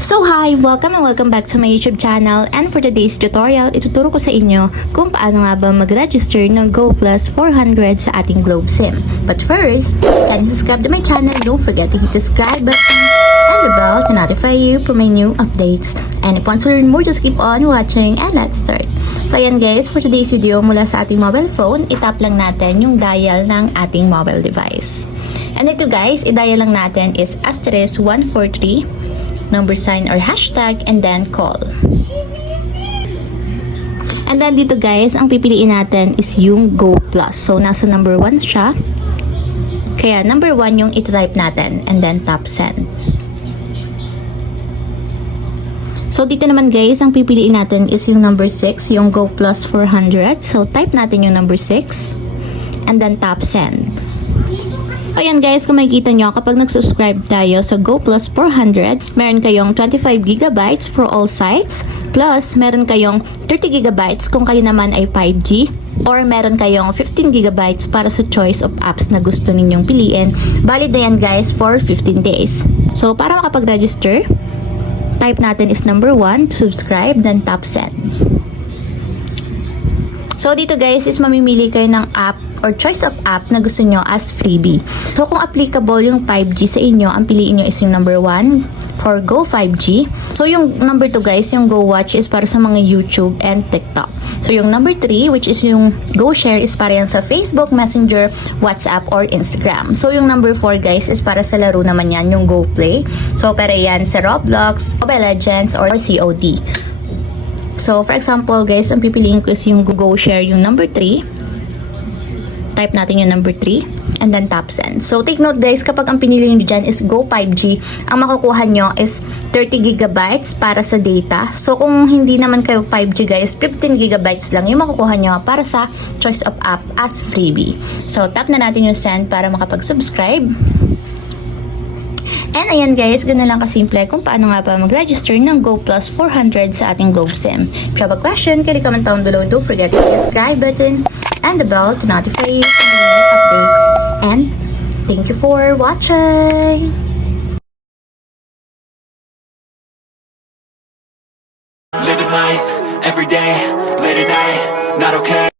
So hi! Welcome and welcome back to my YouTube channel, and for today's tutorial, ituturo ko sa inyo kung paano nga ba mag-register ng GO+400 sa ating Globe SIM. But first, can you subscribe to my channel? Don't forget to hit the subscribe button and the bell to notify you for my new updates. And if you want to learn more, just keep on watching and let's start. So ayan guys, for today's video, mula sa ating mobile phone, itap lang natin yung dial ng ating mobile device. And ito guys, i-dial lang natin is *143 number sign or hashtag and then call. And then dito guys, ang pipiliin natin is yung Go+. So nasa number 1 siya. Kaya number 1 yung ito-type natin and then tap send. So dito naman guys, ang pipiliin natin is yung number 6, yung GO+400. So type natin yung number 6 and then tap send. Ayan guys, kung makikita nyo, kapag nag-subscribe tayo sa GO+400, meron kayong 25GB for all sites, plus meron kayong 30GB kung kayo naman ay 5G, or meron kayong 15GB para sa choice of apps na gusto ninyong piliin. Valid na yan guys for 15 days. So para makapag-register, type natin is number 1 to subscribe, then tap send. So dito guys is mamimili kayo ng app or choice of app na gusto nyo as freebie. So kung applicable yung 5G sa inyo, ang piliin nyo is yung number 1 for Go 5G. So yung number 2 guys, yung Go Watch is para sa mga YouTube and TikTok. So yung number 3, which is yung Go Share, is para yan sa Facebook, Messenger, WhatsApp, or Instagram. So yung number 4 guys is para sa laro naman yan, yung Go Play. So para yan sa Roblox, Mobile Legends, or COD. So, for example, guys, ang pipiliin ko is yung Go Share, yung number 3. Type natin yung number 3 and then tap send. So, take note guys, kapag ang pinili nyo dyan is Go 5G, ang makukuha nyo is 30GB para sa data. So, kung hindi naman kayo 5G guys, 15GB lang yung makukuha nyo para sa choice of app as freebie. So, tap na natin yung send para makapag-subscribe. And ayan guys, ganoon lang kasimple kung paano nga ba mag-register ng GO+400 sa ating Globe SIM. If you have a question, kindly comment down below and don't forget to hit the subscribe button and the bell to notify you for new updates. And thank you for watching! Living life every day